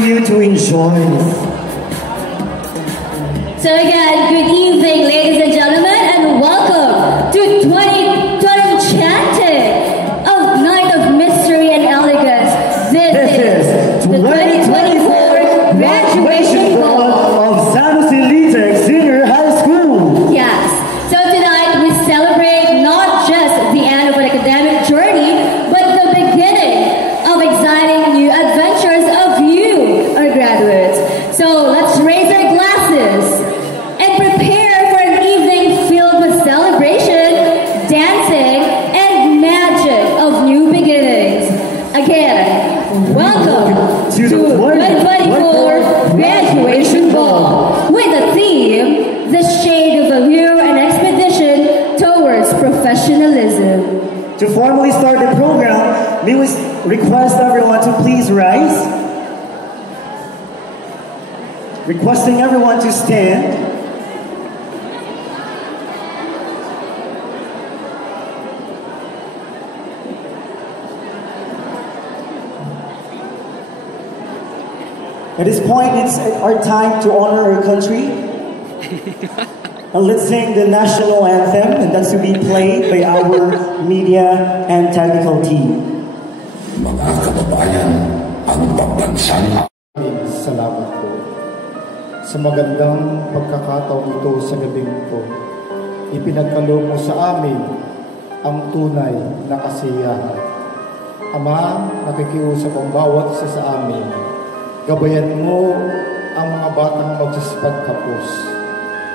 you to enjoy. So again, good evening, ladies and gentlemen, and welcome to 2020 Enchanted of Night of Mystery and Elegance. This is the 2024 graduation ball of San Jose Litex Senior High School. Yes. So tonight we celebrate not just the end of an academic journey, but the beginning of exciting new adventures of you, our graduates. So let's raise our glasses and prepare for an evening filled with celebration, dancing, and magic of new beginnings. Again, welcome to the 2024 Graduation Ball with the theme, The Shade of Allure and Expedition Towards Professionalism. To formally start the program, we would request everyone to please rise. Requesting everyone to stand. At this point, it's our time to honor our country. And let's sing the national anthem, and that's to be played by our media and technical team. Mga kababayan, ang pagbansang salamat po sa magandang pagkakataon ito sa gabing ito. Ipinagkaloob mo sa amin ang tunay na kasiyahan. Ama, nakikiusap ang bawat isa sa amin. Gabayan mo ang mga batang magsasipagkapos.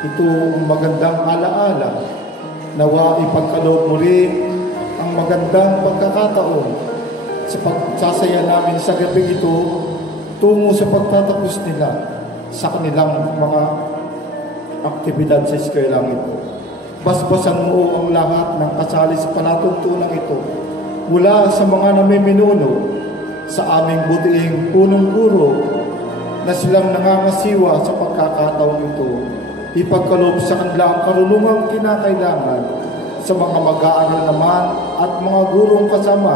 Ito ang magandang alaala. Nawa ipagkaloob mo rin ang magandang pagkakataon sa pagsasaya namin sa gabi ito tungo sa pagtatapos nila sa kanilang mga aktibidad sa eskwelang ito. Basbasan mo ang lahat ng kasali sa palatuntunan ito mula sa mga namiminuno sa aming butiing punong guro na silang nangangasiwa sa pagkakataon ito. Ipagkaloob sa kanila ang karunungang kinakailangan sa mga mag-aaral naman at mga gurong kasama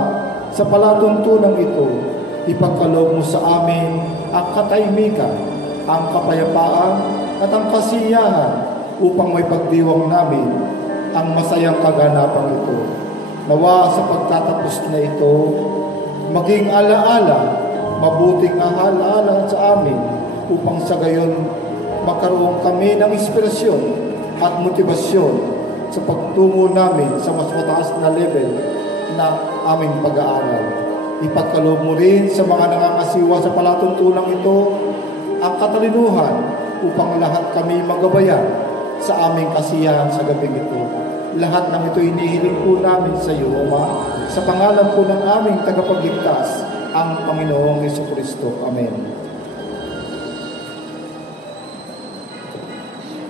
sa palatuntunan ito. Ipagkaloob mo sa amin ang katahimikan, ang kapayapaan at ang kasiyahan upang may pagdiwang namin ang masayang kaganapan ito. Nawa sa pagtatapos na ito, maging alaala, mabuting alaala sa amin upang sa gayon magkaroon kami ng inspirasyon at motibasyon sa pagtungo namin sa mas mataas na level ng aming pag-aaral. Ipagkaloob mo rin sa mga nangangasiwa sa palatuntunang ito ang katalinuhan upang lahat kami magabayan sa aming kasiyahan sa gabing ito. Lahat ng ito hinihiling po namin sa iyo, Ama, sa pangalan po ng aming tagapagligtas, ang Panginoong Jesucristo. Amen.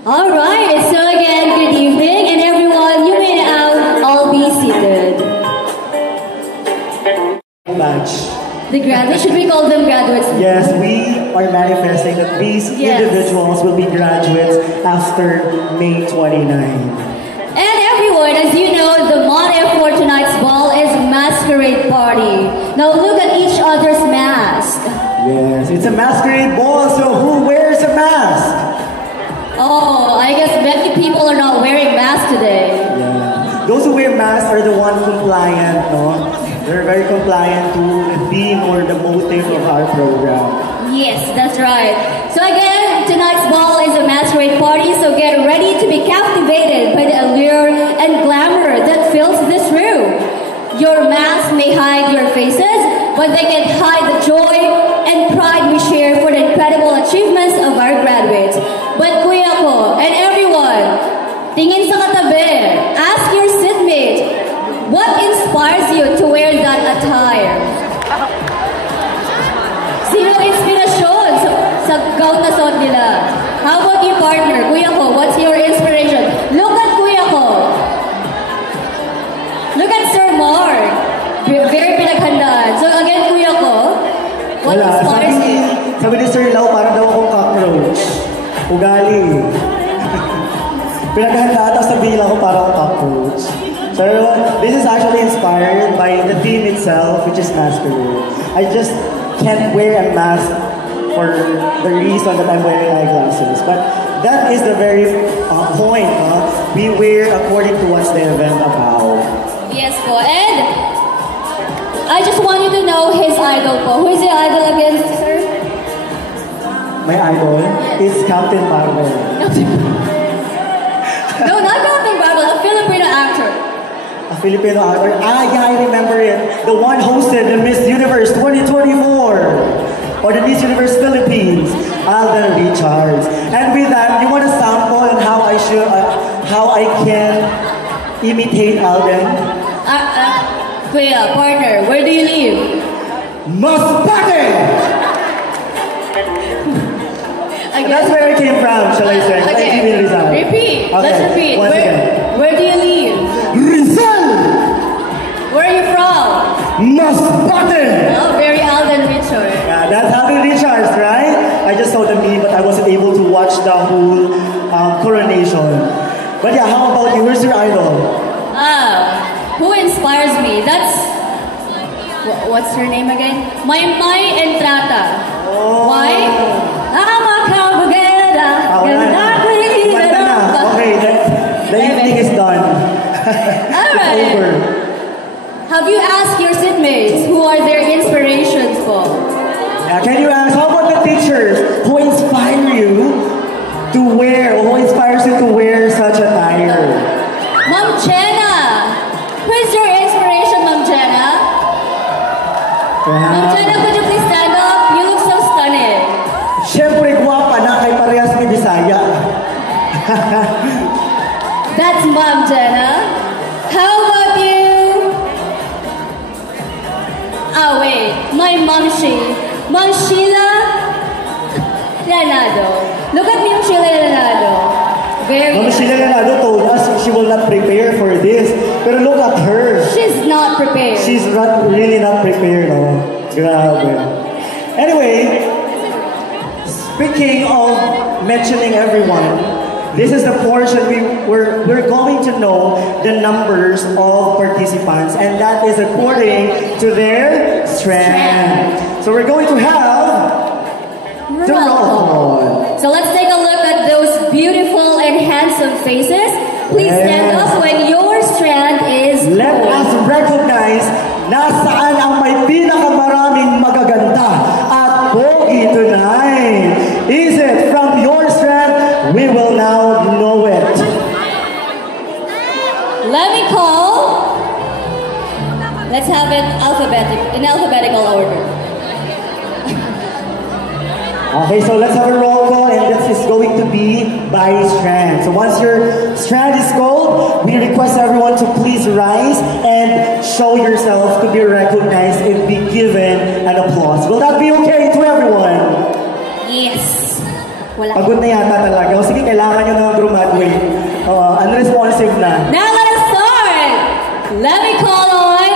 Alright, so again, good evening, and everyone, you may now all be seated. Batch. The graduates, should we call them graduates? Yes, we are manifesting that these individuals will be graduates after May 29. And everyone, as you know, the motto for tonight's ball is Masquerade Party. Now look at each other's mask. Yes, it's a masquerade ball, so who wears a mask? Oh, I guess many people are not wearing masks today. Yeah. Those who wear masks are the ones compliant, no? They're very compliant to the theme or the motive of our program. Yes, that's right. So again, tonight's ball is a masquerade party, so get ready to be captivated by the allure and glamour that fills this room. Your masks may hide your faces, but they can hide the joy and pride we share for the incredible achievements of our graduates. But kuya ko and everyone, tingin sa katabi, ask your seatmate, what inspires you to wear that attire? Sino inspirasyon sa gown na suot nila? How about you, partner? Kuya ko, what's your inspiration? Look at kuya ko. Look at Sir Mark. Very pinaghandaan. So again, kuya ko, what inspires you? Sabi ni Sir Lau, parang daw akong cockroach. Ugali. Pinaghandaan, tapos sabihin lang ko parang akong cockroach. So this is actually inspired by the theme itself, which is masquerade. I just can't wear a mask for the reason that I'm wearing eyeglasses. But that is the very point. We wear according to what's the event about. Yes po. And I just want you to know his idol po. Who is your idol again, sir? My idol is Captain Marvel. No, not Captain Marvel, a Filipino actor. A Filipino actor. Yeah, I remember it. The one hosted the Miss Universe 2024 or the Miss Universe Philippines, Alden Richards. And with that, you want to sample on how I can imitate Alden? Kuya, partner, where do you live? Masbate! That's where it came from, shall I say? Okay. Repeat. Okay. Let's repeat. Once again. Where do you live? Rizal! Where are you from? Masbate! Oh, very Alden Richard. Yeah, that's Alden Richards, right? I just saw the meme, but I wasn't able to watch the whole coronation. But yeah, how about you? Where's your idol? Who inspires me? That's... What's her name again? Maymay Entrata. Oh. Why? Okay, the evening is done. Alright. It's over. Have you asked your seatmates who are their inspirations for? Yeah, can you ask, how about the teachers who inspire you to wear, or who inspires you to wear such attire? Ma'am Jenna! Who is your inspiration, Ma'am Jenna? Ma'am Jenna, could you please stand up? You look so stunning. Siyempre, guwapa na kay parehas ni Bisaya. That's Ma'am Jenna. How about you? Oh wait, my Ma'am Sheila Lanado. Look at Ma'am Sheila Lanado. Very Ma'am Sheila Lanado told us she will not prepare for this. Pero look at her. She's not prepared. She's really not prepared, no? Grabe. Anyway, speaking of mentioning everyone, this is the portion we're going to know the numbers of participants, and that is according to their strength. So we're going to have the roll call. So let's take a look at those beautiful and handsome faces. Please stand up when your strand is Let full. us recognize nasaan ang may pinakamaraming magaganda at pogi tonight. Is it from your strand? We will now know it. Let me call. Let's have it in alphabetical order. Okay, so let's have a roll call, and this is going to be by strand. So once your strand is called, we request everyone to please rise and show yourself to be recognized and be given an applause. Will that be okay to everyone? Yes. Wala. Pagod na yata talaga. O sige, kailangan nyo na graduate. Unresponsive na. Now let us start. Let me call on.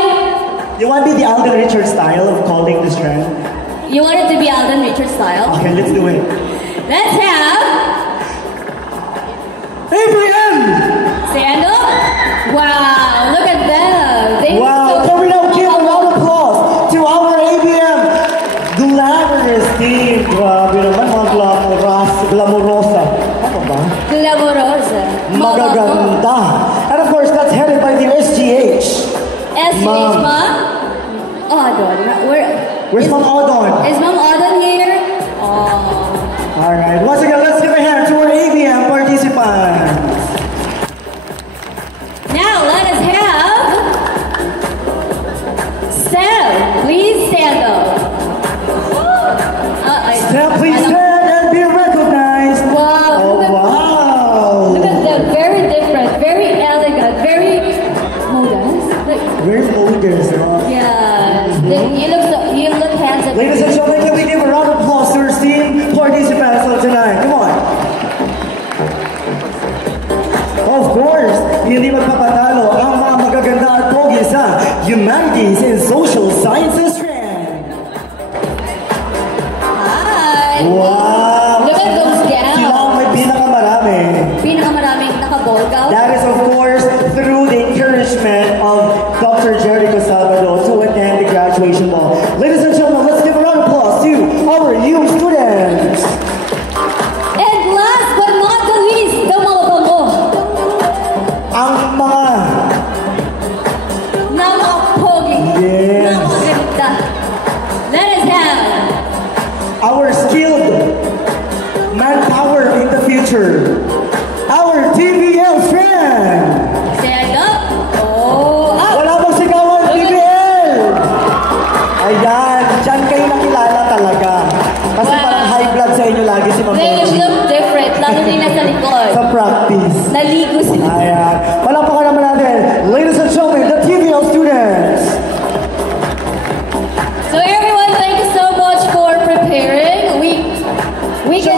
You want me the Alden Richards style of calling the strand? You want it to be Alden Richard style? Okay, let's do it. Let's have ABM! stand up. Wow, look at them. Wow, can we now give a round of applause to our ABM glamorous team? Grabe naman, mga glamorosa. Ano ba? Glamorosa. Magaganda. And of course, that's headed by the SGH. SGH, Ma'am? Odon. Where's Ma'am Odon? Is Ma'am Odon here? Oh. Alright, once again, let's give a hand to our ABM participants. Now let us have Sam. Please stand up. Now please stand and be recognized. Wow. Oh, wow. Look at them. Very different. Very elegant. Very modest. Very modest, huh? Yes. You look handsome. Ladies and gentlemen, can we give a round of applause to our esteemed participants of tonight? Come on. Of course, hindi magpapatalo ang mga magaganda at pogi sa Humanities and Social Sciences strand. Hi. Wow! Look at those gowns. Sila ang may pinakamarami. Pinakamaraming nakabolgaw. That is, of course, through the encouragement of Dr. Jericho Salvador to attend the graduation ball. Ladies and gentlemen, let's give a round of applause to our new students.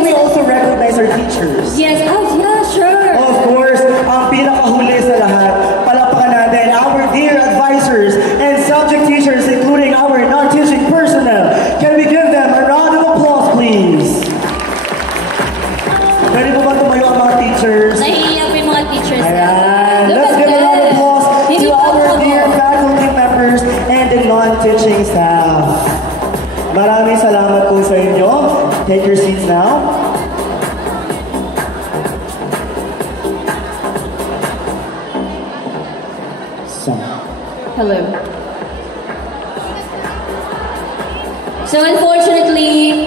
we also recognize our teachers? Yes, oh yeah, sure. Of course, ang pinakahuli sa lahat, palakpakan natin our dear advisors and subject teachers, including our non-teaching personnel. Can we give them a round of applause, please? Pwede po ba tumayo ang mga teachers? Nahihiya po yung mga teachers. Ayan. Look Let's at give a round of that. applause Hindi to pa our ako. dear faculty members and the non-teaching staff. Maraming salamat po sa inyo. Take your seats now. Hello. So unfortunately,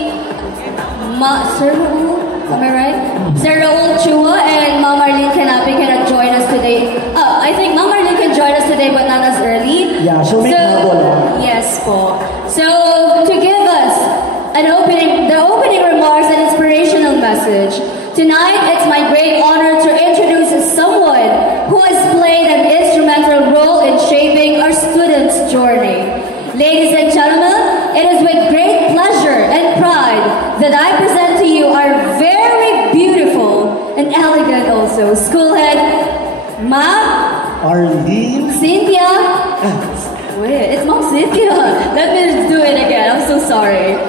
Sir Raul, am I right? Sir Raul Chua and Ma'am Arlene Canapi cannot join us today. I think Ma'am Arlene can join us today, but not as early. Yeah, she'll make trouble. Yes, po. So to give us the opening remarks and inspirational message, tonight it's my great honor to introduce someone who has played an instrumental role in shaping our students' journey. Ladies and gentlemen, it is with great pleasure and pride that I present to you our very beautiful and elegant also school head, Ma'am Arlene. Cynthia. Wait, it's Ma'am Cynthia. Let me do it again. I'm so sorry.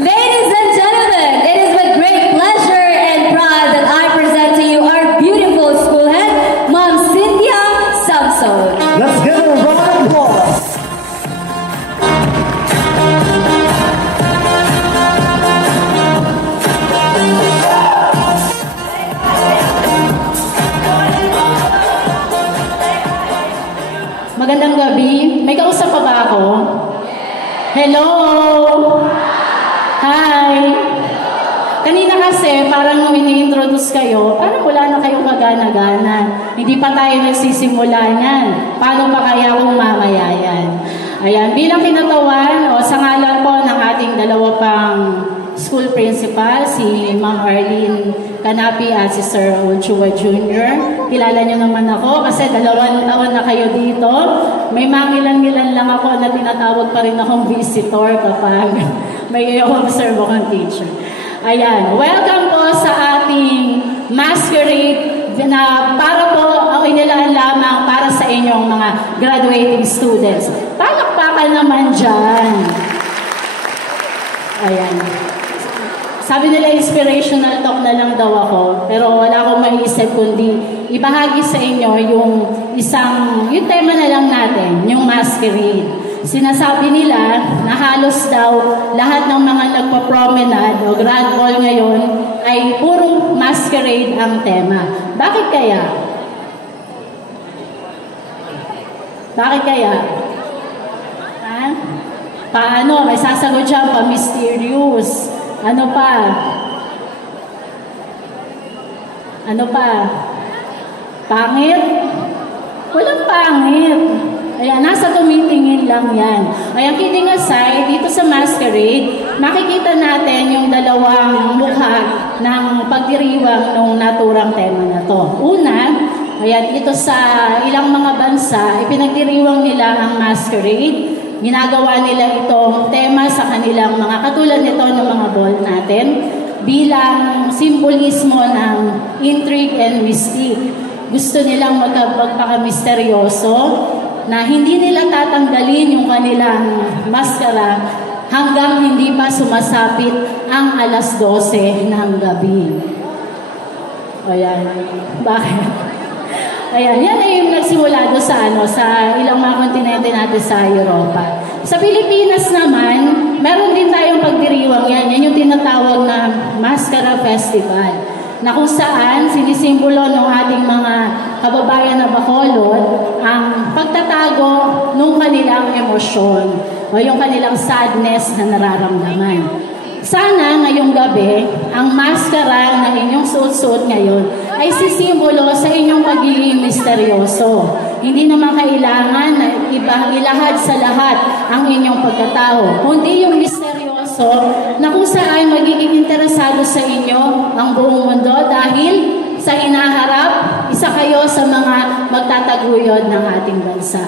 Ladies and gentlemen, it is with great pleasure and pride that I present to you our beautiful school head, Ma'am Cynthia Samson. Let's give her a round of applause. Magandang gabi. May kausap pa ba ako? Hello! Hi! Kanina kasi, parang nung ini-introduce kayo, parang wala na kayong kagana-gana. Hindi pa tayo nagsisimula niyan. Paano pa kaya kung mamaya yan? Ayan, bilang kinatawan, sa ngalan po ng ating dalawa pang school principal, si Ma'am Arlene Canapi at si Sir Raul Chua Jr. Kilala niyo naman ako kasi 2 taon na kayo dito. May mangilan-ngilan lang ako na tinatawag pa rin akong visitor kapag may i-observe akong teacher. Ayan, welcome po sa ating masquerade na para po ang inilaan lamang para sa inyong mga graduating students. Palakpakan naman dyan. Ayan. Sabi nila inspirational talk na lang daw ako, pero wala akong maiisip kundi ibahagi sa inyo yung tema na lang natin, yung masquerade. Sinasabi nila na halos daw lahat ng mga nagpa-promenade o grand ball ngayon ay puro masquerade ang tema. Bakit kaya? Bakit kaya? Ha? Paano? May sasagot siya pa-mysterious. Ano pa? Ano pa? Pangit? Walang pangit. Ayan, nasa tumitingin lang yan. Ayan, kidding aside, dito sa masquerade, makikita natin yung dalawang mukha ng pagdiriwang ng naturang tema na to. Una, ayan, ito sa ilang mga bansa, ipinagdiriwang nila ang masquerade. Ginagawa nila itong tema sa kanilang mga katulad nito ng mga ball natin bilang simbolismo ng intrigue and mystique. Gusto nilang magpaka-misteryoso na hindi nila tatanggalin yung kanilang maskara hanggang hindi pa sumasapit ang 12:00 ng gabi. Ayan. Bakit? Ayan, yan ay yung nagsimula doon sa ilang mga kontinente natin sa Europa. Sa Pilipinas naman, meron din tayong pagdiriwang yan. Yan yung tinatawag na Mascara Festival, na kung saan sinisimbolo ng ating mga kababayan na Bacolod ang pagtatago ng kanilang emosyon o yung kanilang sadness na nararamdaman. Sana ngayong gabi, ang maskara na inyong suot-suot ngayon ay sisimbolo sa inyong pagiging misteryoso. Hindi naman kailangan na ilahad sa lahat ang inyong pagkatao, kundi yung misteryoso na kung saan magiging interesado sa inyo ang buong mundo dahil sa hinaharap, isa kayo sa mga magtataguyod ng ating bansa.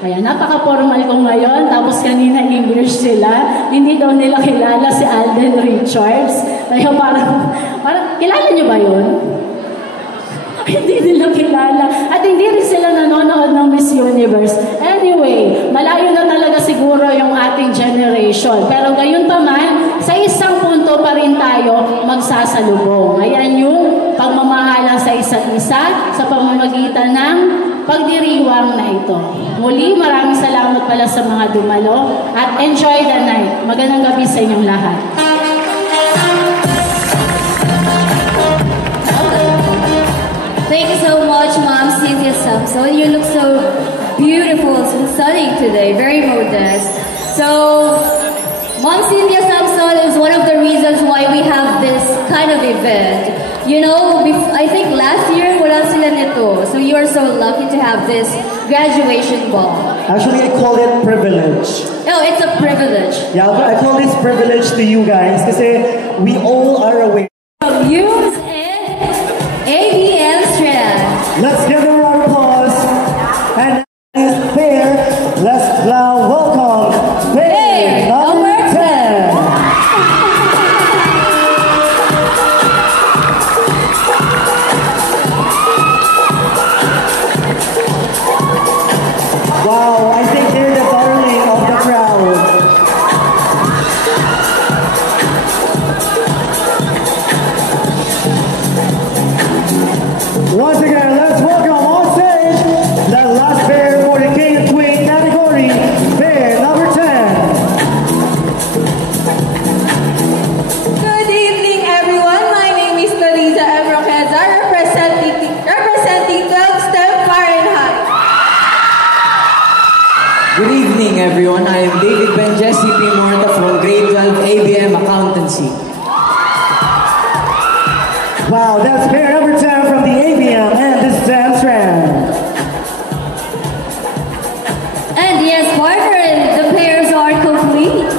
Kaya napaka-formal ko ngayon, tapos kanina English sila. Hindi daw nila kilala si Alden Richards. Kaya parang kilala niyo ba yun? Hindi nila kilala. At hindi rin sila nanonood ng Miss Universe. Anyway, malayo na talaga siguro yung ating generation. Pero gayon pa man, sa isang punto pa rin tayo magsasalubong. Ayan yung pagmamahalan sa isa't isa sa pamamagitan ng pagdiriwang na ito. Muli, maraming salamat pala sa mga dumalo at enjoy the night. Magandang gabi sa inyong lahat. Thank you so much, Mom Cynthia Samson. You look so beautiful and stunning today, very modest. So, Mom Cynthia Samson is one of the reasons why we have this kind of event. You know, I think last year, wala sila nito. So you are so lucky to have this graduation ball. Actually, I call it privilege. Oh, it's a privilege. Yeah, I call this privilege to you guys kasi we all are aware. From Muse and ABM Strand. Let's give them a round of applause. And is there, let's now welcome pair number 10. Wow, I think they're the darling of the crowd. Once again, let's welcome on stage the last pair for the King and Queen category, pair number 10. Good evening, everyone. My name is Teresa M. Roqueza, representing 12 STEM Fahrenheit. Good evening, everyone. I am David Benjesi P. Morta from Grade 12 ABM Accountancy. Wow, that's pair number 10 from the ABM and the STEM strand. And yes, partner, the pairs are complete.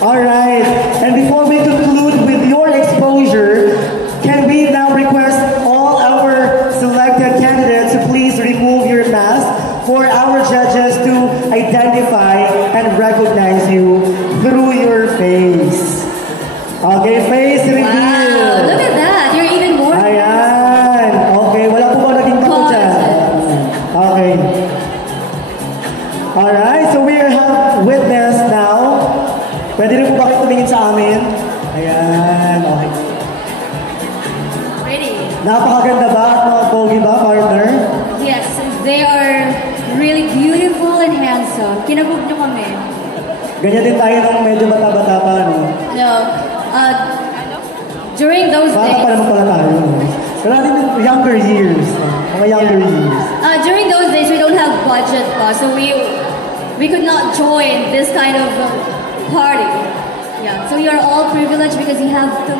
Alright, and before we conclude with your exposure, can we now request all our selected candidates to please remove your mask for our judges to identify and recognize you through your face. Okay, face reveal. Wow, look at that. You're even more. Ayan. Okay, wala po ba naging tako dyan? Okay. Alright, so we have witness now. Pwede rin po ba kayo tumingin sa amin? Ayan, okay. Pretty. Napakaganda ba at mga pogi ba, partner? Yes, they are really beautiful and handsome. Kinabog nyo kami. Ganyan din tayo nung medyo bata-bata pa, no? No, during those Bata days. pa naman pala tayo. Pero natin din younger years. Mga younger years. During those days, we don't have budget pa, so we could not join this kind of party. Yeah, so you are all privileged because you have to.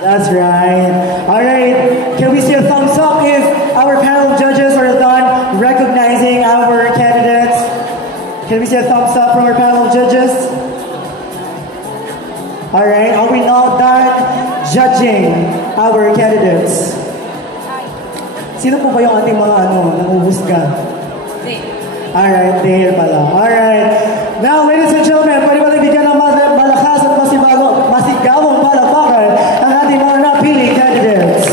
That's right. Alright, can we see a thumbs up if our panel of judges are done recognizing our candidates? Can we see a thumbs up from our panel of judges? Alright, are we now done judging our candidates? Sino po ba yung ating mga nanguhusga? Alright, there pala. Alright. Now, ladies and gentlemen, pwede ba nagbigyan ng malakas at masigawang palakpakan ang ating mga napili candidates?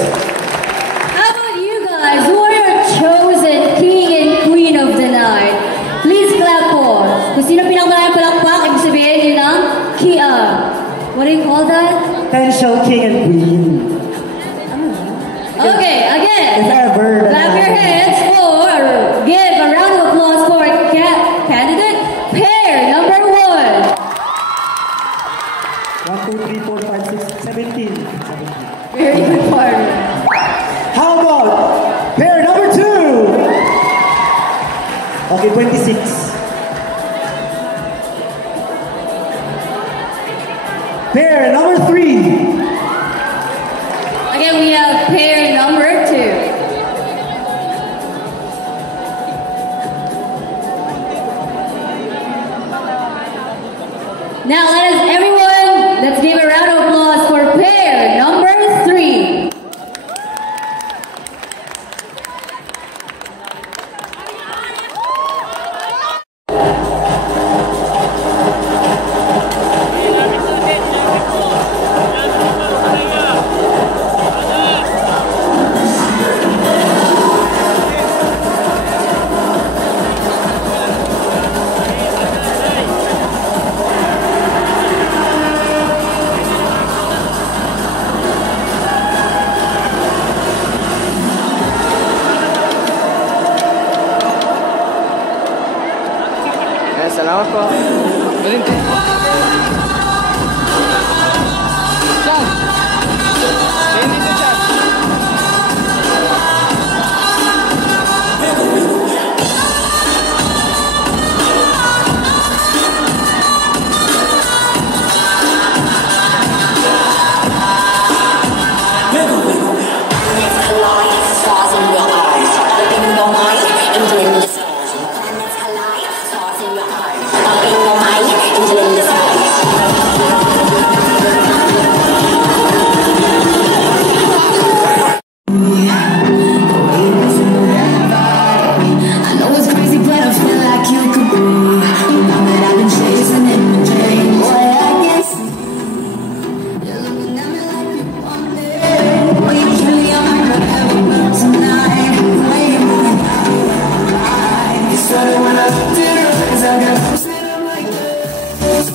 How about you guys? Who are your chosen king and queen of the night? Please clap po. Kung sino pinakamayang palakpak, ibig sabihin yun ang what do you call that? Potential king and queen. Okay, again. If ever. Clap your hands for, give a round of applause for candidate pair number 1. 1, 2, 3, 4, 5, 6, 17. Very good partner. How about pair number 2? Okay, 26. Pair number 3. Again, we have pair number 2. Now, let's give a round of applause for pair number 3. Papa. Valente. Chan. Hindi sa chat. Stars in your eyes, open your mind and dream the stars. Planets collide, stars in your eyes, open your mind and dream the stars. I know it's crazy, but I feel like you could be. Now that I've been chasing in the dream, boy, I can see you're looking at me like you want me. Boy, you kill me on my head tonight. The way you're moving, you started when I looked in her eyes. I got lost in them like this.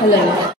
Hello.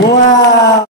Wow!